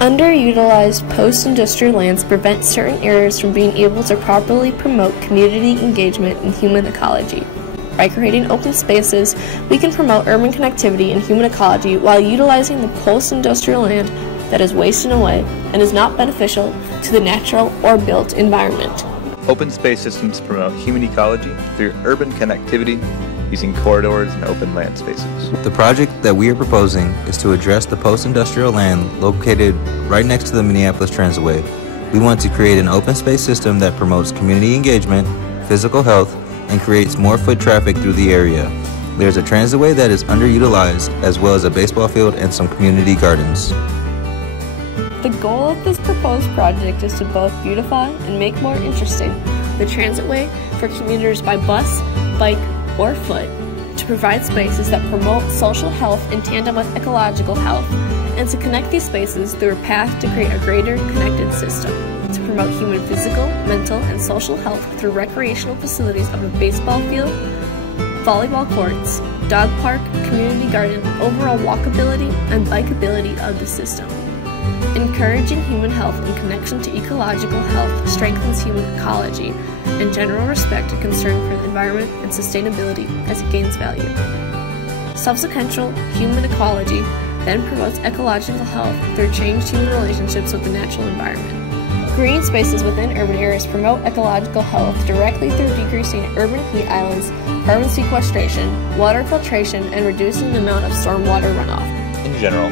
Underutilized post-industrial lands prevent certain areas from being able to properly promote community engagement and human ecology. By creating open spaces, we can promote urban connectivity and human ecology while utilizing the post-industrial land that is wasting away and is not beneficial to the natural or built environment. Open space systems promote human ecology through urban connectivity using corridors and open land spaces. The project that we are proposing is to address the post-industrial land located right next to the Minneapolis Transitway. We want to create an open space system that promotes community engagement, physical health, and creates more foot traffic through the area. There's a transitway that is underutilized, as well as a baseball field and some community gardens. The goal of this proposed project is to both beautify and make more interesting the transitway for commuters by bus, bike, or foot, to provide spaces that promote social health in tandem with ecological health, and to connect these spaces through a path to create a greater connected system, to promote human physical, mental, and social health through recreational facilities of a baseball field, volleyball courts, dog park, community garden, overall walkability and bikeability of the system. Encouraging human health in connection to ecological health strengthens human ecology and general respect and concern for the environment and sustainability as it gains value. Subsequential human ecology then promotes ecological health through changed human relationships with the natural environment. Green spaces within urban areas promote ecological health directly through decreasing urban heat islands, carbon sequestration, water filtration, and reducing the amount of stormwater runoff. In general,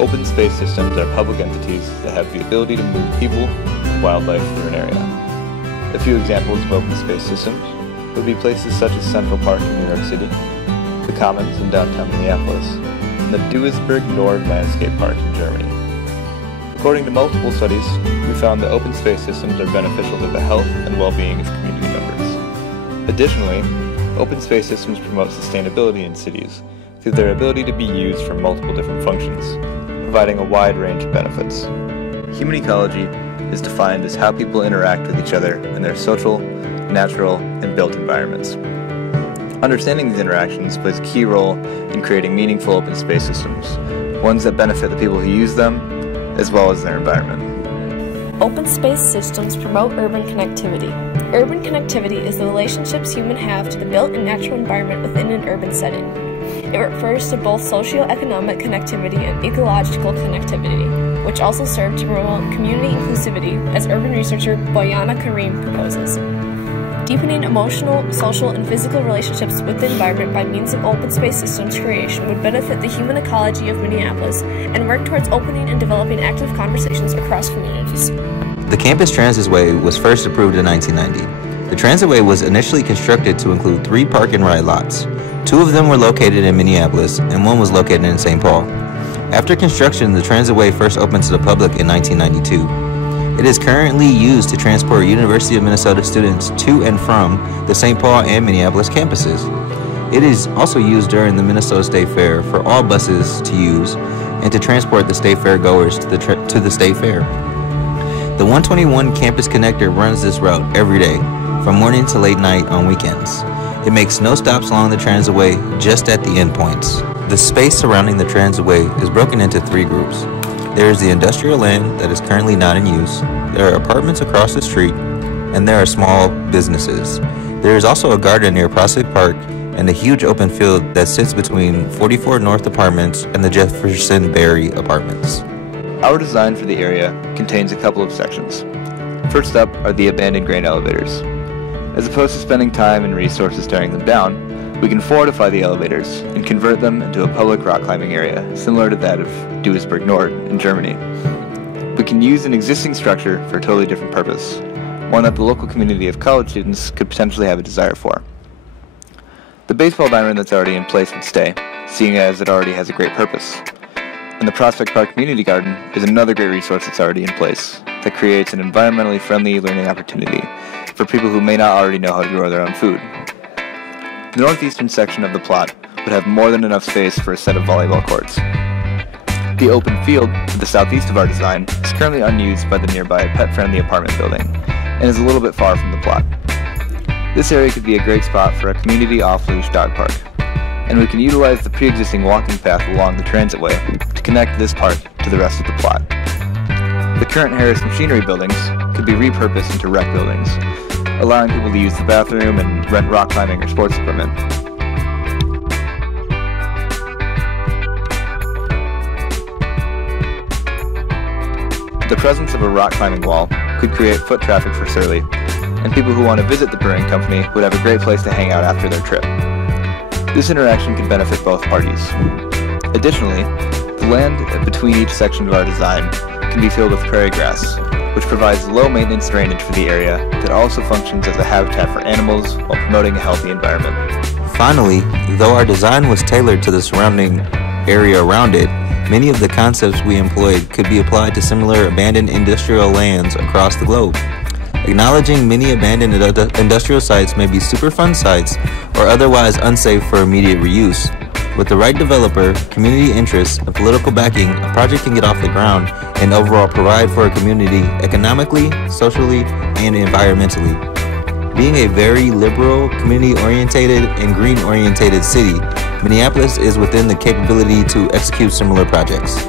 open space systems are public entities that have the ability to move people and wildlife through an area. A few examples of open space systems would be places such as Central Park in New York City, the Commons in downtown Minneapolis, and the Duisburg Nord Landscape Park in Germany. According to multiple studies, we found that open space systems are beneficial to the health and well-being of community members. Additionally, open space systems promote sustainability in cities through their ability to be used for multiple different functions, providing a wide range of benefits. Human ecology is defined as how people interact with each other in their social, natural, and built environments. Understanding these interactions plays a key role in creating meaningful open space systems, ones that benefit the people who use them, as well as their environment. Open space systems promote urban connectivity. Urban connectivity is the relationships humans have to the built and natural environment within an urban setting. It refers to both socio-economic connectivity and ecological connectivity, which also serve to promote community inclusivity, as urban researcher Boyana Karim proposes. Deepening emotional, social, and physical relationships with the environment by means of open space systems creation would benefit the human ecology of Minneapolis and work towards opening and developing active conversations across communities. The Campus Transitway was first approved in 1990. The Transitway was initially constructed to include 3 park and ride lots. 2 of them were located in Minneapolis, and 1 was located in St. Paul. After construction, the Transitway first opened to the public in 1992. It is currently used to transport University of Minnesota students to and from the St. Paul and Minneapolis campuses. It is also used during the Minnesota State Fair for all buses to use and to transport the State Fair goers to the State Fair. The 121 Campus Connector runs this route every day, from morning to late night on weekends. It makes no stops along the Transitway, just at the endpoints. The space surrounding the Transitway is broken into 3 groups. There is the industrial land that is currently not in use, there are apartments across the street, and there are small businesses. There is also a garden near Prospect Park and a huge open field that sits between 44 North Apartments and the Jefferson Berry Apartments. Our design for the area contains a couple of sections. First up are the abandoned grain elevators. As opposed to spending time and resources tearing them down, we can fortify the elevators and convert them into a public rock climbing area similar to that of Duisburg Nord in Germany. We can use an existing structure for a totally different purpose, one that the local community of college students could potentially have a desire for. The baseball diamond that's already in place would stay, seeing as it already has a great purpose. And the Prospect Park Community Garden is another great resource that's already in place that creates an environmentally friendly learning opportunity for people who may not already know how to grow their own food. The northeastern section of the plot would have more than enough space for a set of volleyball courts. The open field to the southeast of our design is currently unused by the nearby pet-friendly apartment building and is a little bit far from the plot. This area could be a great spot for a community off-leash dog park, and we can utilize the pre-existing walking path along the Transitway to connect this park to the rest of the plot. The current Harris Machinery buildings could be repurposed into rec buildings, allowing people to use the bathroom and rent rock climbing or sports equipment. The presence of a rock climbing wall could create foot traffic for Surly, and people who want to visit the brewing company would have a great place to hang out after their trip. This interaction could benefit both parties. Additionally, the land between each section of our design can be filled with prairie grass, which provides low-maintenance drainage for the area that also functions as a habitat for animals while promoting a healthy environment. Finally, though our design was tailored to the surrounding area around it, many of the concepts we employed could be applied to similar abandoned industrial lands across the globe. Acknowledging many abandoned industrial sites may be Superfund sites or otherwise unsafe for immediate reuse. With the right developer, community interests, and political backing, a project can get off the ground and overall provide for a community economically, socially, and environmentally. Being a very liberal, community-oriented, and green-oriented city, Minneapolis is within the capability to execute similar projects.